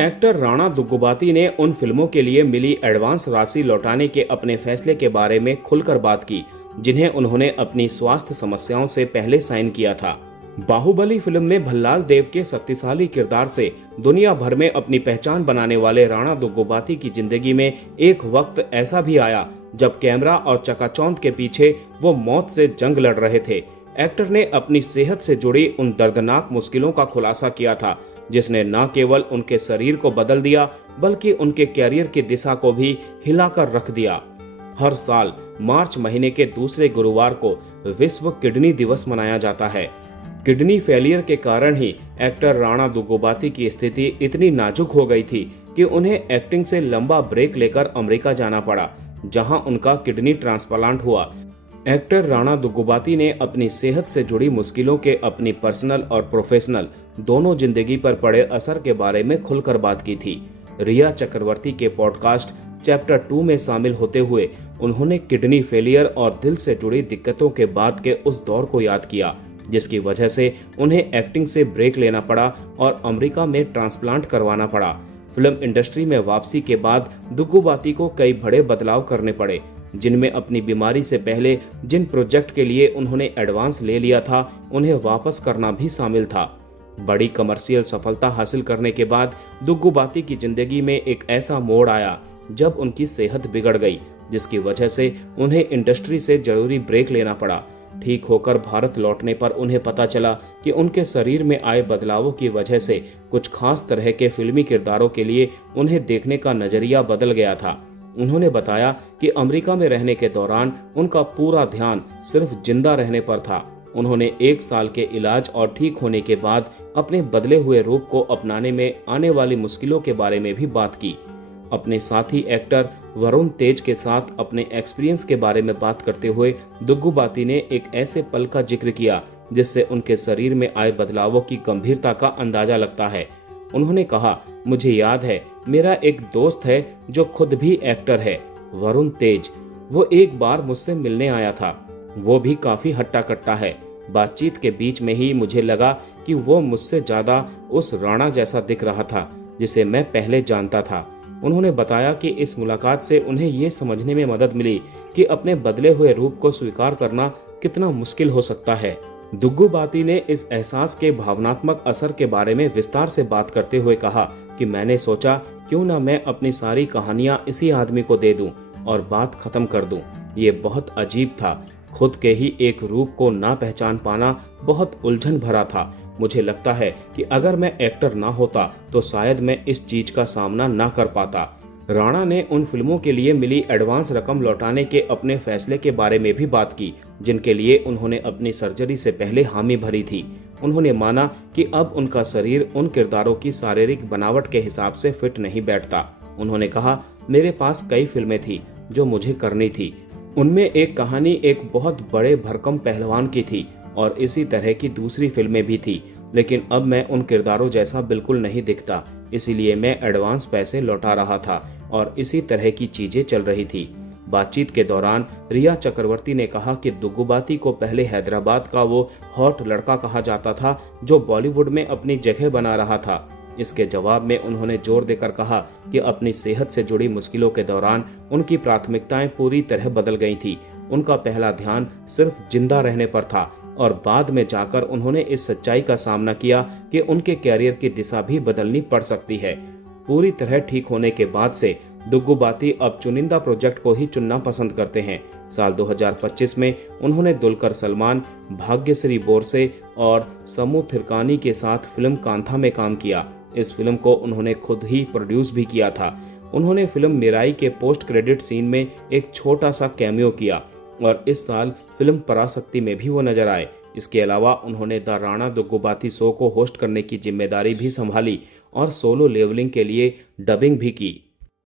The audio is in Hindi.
एक्टर राणा दुग्गुबाती ने उन फिल्मों के लिए मिली एडवांस राशि लौटाने के अपने फैसले के बारे में खुलकर बात की जिन्हें उन्होंने अपनी स्वास्थ्य समस्याओं से पहले साइन किया था। बाहुबली फिल्म में भल्लाल देव के शक्तिशाली किरदार से दुनिया भर में अपनी पहचान बनाने वाले राणा दुग्गुबाती की जिंदगी में एक वक्त ऐसा भी आया जब कैमरा और चकाचौंध के पीछे वो मौत से जंग लड़ रहे थे। एक्टर ने अपनी सेहत से जुड़ी उन दर्दनाक मुश्किलों का खुलासा किया था जिसने न केवल उनके शरीर को बदल दिया बल्कि उनके कैरियर की दिशा को भी हिलाकर रख दिया। हर साल मार्च महीने के दूसरे गुरुवार को विश्व किडनी दिवस मनाया जाता है। किडनी फेलियर के कारण ही एक्टर राणा दुग्गुबाती की स्थिति इतनी नाजुक हो गई थी कि उन्हें एक्टिंग से लंबा ब्रेक लेकर अमेरिका जाना पड़ा, जहां उनका किडनी ट्रांसप्लांट हुआ। एक्टर राणा दुग्गुबाती ने अपनी सेहत से जुड़ी मुश्किलों के अपनी पर्सनल और प्रोफेशनल दोनों जिंदगी पर पड़े असर के बारे में खुलकर बात की थी। रिया चक्रवर्ती के पॉडकास्ट चैप्टर 2 में शामिल होते हुए उन्होंने किडनी फेलियर और दिल से जुड़ी दिक्कतों के बाद के उस दौर को याद किया जिसकी वजह से उन्हें एक्टिंग से ब्रेक लेना पड़ा और अमेरिका में ट्रांसप्लांट करवाना पड़ा। फिल्म इंडस्ट्री में वापसी के बाद दुग्गुबाती को कई बड़े बदलाव करने पड़े, जिनमें अपनी बीमारी से पहले जिन प्रोजेक्ट के लिए उन्होंने एडवांस ले लिया था उन्हें वापस करना भी शामिल था। बड़ी कमर्शियल सफलता हासिल करने के बाद दुग्गुबाती की जिंदगी में एक ऐसा मोड़ आया जब उनकी सेहत बिगड़ गई, जिसकी वजह से उन्हें इंडस्ट्री से जरूरी ब्रेक लेना पड़ा। ठीक होकर भारत लौटने पर उन्हें पता चला कि उनके शरीर में आए बदलावों की वजह से कुछ खास तरह के फिल्मी किरदारों के लिए उन्हें देखने का नजरिया बदल गया था। उन्होंने बताया कि अमेरिका में रहने के दौरान उनका पूरा ध्यान सिर्फ जिंदा रहने पर था। उन्होंने 1 साल के इलाज और ठीक होने के बाद अपने बदले हुए रूप को अपनाने में आने वाली मुश्किलों के बारे में भी बात की। अपने साथी एक्टर वरुण तेज के साथ अपने एक्सपीरियंस के बारे में बात करते हुए दुग्गुबाती ने एक ऐसे पल का जिक्र किया जिससे उनके शरीर में आए बदलावों की गंभीरता का अंदाजा लगता है। उन्होंने कहा, मुझे याद है मेरा एक दोस्त है जो खुद भी एक्टर है, वरुण तेज। वो एक बार मुझसे मिलने आया था। वो भी काफी हट्टा कट्टा है। बातचीत के बीच में ही मुझे लगा कि वो मुझसे ज्यादा उस राणा जैसा दिख रहा था जिसे मैं पहले जानता था। उन्होंने बताया कि इस मुलाकात से उन्हें ये समझने में मदद मिली कि अपने बदले हुए रूप को स्वीकार करना कितना मुश्किल हो सकता है। दुग्गुबाती ने इस एहसास के भावनात्मक असर के बारे में विस्तार से बात करते हुए कहा कि मैंने सोचा क्यों ना मैं अपनी सारी कहानियां इसी आदमी को दे दूं और बात खत्म कर दूं। ये बहुत अजीब था। खुद के ही एक रूप को ना पहचान पाना बहुत उलझन भरा था। मुझे लगता है कि अगर मैं एक्टर ना होता तो शायद मैं इस चीज का सामना ना कर पाता। राणा ने उन फिल्मों के लिए मिली एडवांस रकम लौटाने के अपने फैसले के बारे में भी बात की जिनके लिए उन्होंने अपनी सर्जरी से पहले हामी भरी थी। उन्होंने माना कि अब उनका शरीर उन किरदारों की शारीरिक बनावट के हिसाब से फिट नहीं बैठता। उन्होंने कहा, मेरे पास कई फिल्में थी जो मुझे करनी थी। उनमें एक कहानी एक बहुत बड़े भरकम पहलवान की थी और इसी तरह की दूसरी फिल्में भी थी, लेकिन अब मैं उन किरदारों जैसा बिल्कुल नहीं दिखता, इसीलिए मैं एडवांस पैसे लौटा रहा था और इसी तरह की चीजें चल रही थी। बातचीत के दौरान रिया चक्रवर्ती ने कहा कि दुग्गुबाती को पहले हैदराबाद का वो हॉट लड़का कहा जाता था जो बॉलीवुड में अपनी जगह बना रहा था। इसके जवाब में उन्होंने जोर देकर कहा कि अपनी सेहत से जुड़ी मुश्किलों के दौरान उनकी प्राथमिकताएं पूरी तरह बदल गई थी। उनका पहला ध्यान सिर्फ जिंदा रहने पर था और बाद में जाकर उन्होंने इस सच्चाई का सामना किया कि उनके कैरियर की दिशा भी बदलनी पड़ सकती है। पूरी तरह ठीक होने के बाद से दुग्गुबाती अब चुनिंदा प्रोजेक्ट को ही चुनना पसंद करते हैं। साल 2025 में उन्होंने दुलकर सलमान, भाग्यश्री बोरसे और समू थिरकानी के साथ फिल्म कांथा में काम किया। इस फिल्म को उन्होंने खुद ही प्रोड्यूस भी किया था। उन्होंने फिल्म मिराई के पोस्ट क्रेडिट सीन में एक छोटा सा कैमियो किया और इस साल फिल्म पराशक्ति में भी वो नजर आए। इसके अलावा उन्होंने द राणा दुग्गुबाती शो को होस्ट करने की जिम्मेदारी भी संभाली और सोलो लेवलिंग के लिए डबिंग भी की।